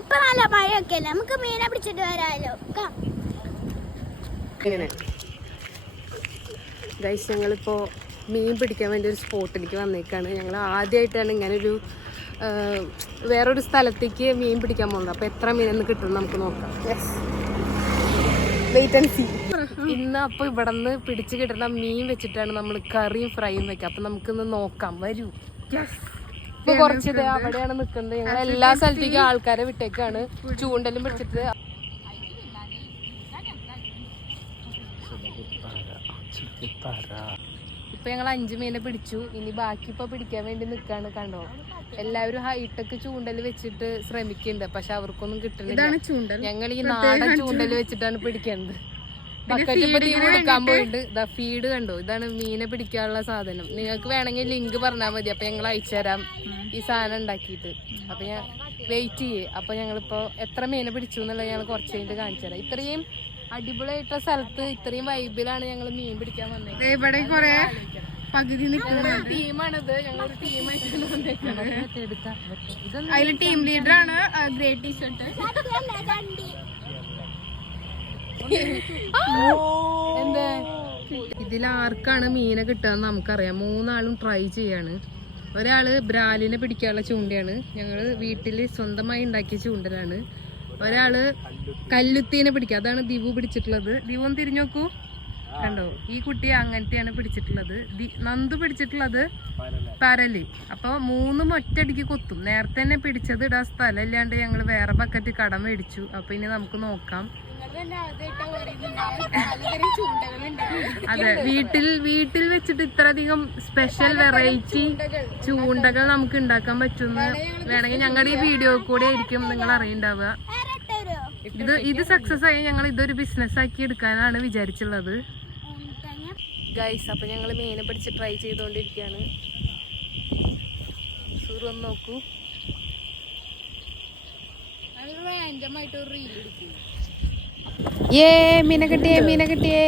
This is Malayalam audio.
ഇപ്പൊ നല്ല മഴയൊക്കെ അല്ലേ, നമുക്ക് മീനെ പിടിച്ചിട്ട് വരാമല്ലോ. ഗൈസ്, ഞങ്ങളിപ്പോൾ മീൻ പിടിക്കാൻ വേണ്ടി ഒരു സ്പോട്ടിലേക്ക് വന്നേക്കാണ്. ഞങ്ങൾ ആദ്യമായിട്ടാണ് ഇങ്ങനൊരു വേറൊരു സ്ഥലത്തേക്ക് മീൻ പിടിക്കാൻ പോകുന്നത്. അപ്പോൾ എത്ര മീനെന്ന് കിട്ടും നമുക്ക് നോക്കാം. Wait and see. ഇന്ന് അപ്പോൾ ഇവിടെ നിന്ന് പിടിച്ച് കിട്ടുന്ന മീൻ വെച്ചിട്ടാണ് നമ്മൾ കറിയും ഫ്രൈയും വെക്കുക. അപ്പം നമുക്കിന്ന് നോക്കാം. വരൂ. ഇപ്പൊ കുറച്ചിത് അവിടെയാണ് നിൽക്കുന്നത്. ഞങ്ങൾ എല്ലാ സ്ഥലത്തേക്കും ആൾക്കാരെ വിട്ടേക്കാണ് ചൂണ്ടലും പിടിച്ചിട്ട്. ഇപ്പൊ ഞങ്ങൾ 5 മീനെ പിടിച്ചു. ഇനി ബാക്കി ഇപ്പൊ പിടിക്കാൻ വേണ്ടി നിക്കാണ്. കണ്ടോ, എല്ലാവരും ഹൈടെക് ചൂണ്ടൽ വെച്ചിട്ട് ശ്രമിക്കുന്നുണ്ട്, പക്ഷെ അവർക്കൊന്നും കിട്ടുന്നില്ല. ഞങ്ങൾ ഈ നാടൻ ചൂണ്ടൽ വെച്ചിട്ടാണ് പിടിക്കുന്നത്. ബക്കറ്റ് ഇപ്പൊ തീ കൊടുക്കാൻ പോയിട്ട് ഇതാ ഫീഡ് കണ്ടോ, ഇതാണ് മീനെ പിടിക്കാനുള്ള സാധനം. നിങ്ങൾക്ക് വേണമെങ്കിൽ ലിങ്ക് പറഞ്ഞാൽ മതി, അപ്പൊ ഞങ്ങൾ അയച്ചു തരാം ഈ സാധനം ഉണ്ടാക്കിയിട്ട്. അപ്പൊ ഞാൻ വെയിറ്റ് ചെയ്യേ. അപ്പൊ ഞങ്ങളിപ്പോ എത്ര മീനെ പിടിച്ചു എന്നുള്ളത് ഞങ്ങൾ കുറച്ച് കഴിഞ്ഞിട്ട് കാണിച്ചു തരാം. ഇത്രയും അടിപൊളിയായിട്ടുള്ള സ്ഥലത്ത് ഇത്രയും വൈബിലാണ് ഞങ്ങൾ മീൻ പിടിക്കാൻ വന്നത്. ടീമാണിത്, ഞങ്ങളൊരു ടീമായിട്ടാണ് വന്നേക്കുന്നത്. അതിൽ ടീം ലീഡറാണ് ഗ്രേ ടീഷർട്ട്. എന്താ ഇതിലാർക്കാണ് മീനെ കിട്ടുകയെന്ന് നമുക്കറിയാം. 3 ആളും ട്രൈ ചെയ്യാണ്. ഒരാള് ബ്രാലിനെ പിടിക്കാനുള്ള ചൂണ്ടയാണ്, ഞങ്ങള് വീട്ടില് സ്വന്തമായി ഉണ്ടാക്കിയ ചൂണ്ടലാണ്. ഒരാള് കല്ലുത്തീനെ പിടിക്കുക, അതാണ് ദിവു പിടിച്ചിട്ടുള്ളത്. ദിവു ഒന്ന് തിരിഞ്ഞു നോക്കൂ, കണ്ടോ, ഈ കുട്ടി അങ്ങനത്തെയാണ് പിടിച്ചിട്ടുള്ളത്. നന്ദു പിടിച്ചിട്ടുള്ളത് പരല്. അപ്പൊ 3 ഒറ്റയടിക്ക് കൊത്തും. നേരത്തെ തന്നെ പിടിച്ചത് ഇടാൻ സ്ഥലമില്ലാണ്ട് ഞങ്ങൾ വേറെ ബക്കറ്റ് കടം മേടിച്ചു. അപ്പൊ ഇനി നമുക്ക് നോക്കാം. അതെ, വീട്ടിൽ വെച്ചിട്ട് ഇത്രയധികം സ്പെഷ്യൽ വെറൈറ്റി ചൂണ്ടകൾ നമുക്ക് ഉണ്ടാക്കാൻ പറ്റുന്ന വേണമെങ്കിൽ ഞങ്ങളുടെ ഈ വീഡിയോ കൂടെ ആയിരിക്കും നിങ്ങൾ അറിയണ്ടാവുക. ഇത് സക്സസ് ആയി ഞങ്ങൾ ഇതൊരു ബിസിനസ് ആക്കി എടുക്കാനാണ് വിചാരിച്ചുള്ളത്. ഗൈസ്, അപ്പൊ ഞങ്ങൾ മീനെ പിടിച്ച് ട്രൈ ചെയ്തോണ്ടിരിക്കുകയാണ്. സൂർ ഒന്ന് നോക്കൂ. റാൻഡമായിട്ട് ഒരു റീൽ എടുക്കും. മീനെ കിട്ടിയേ.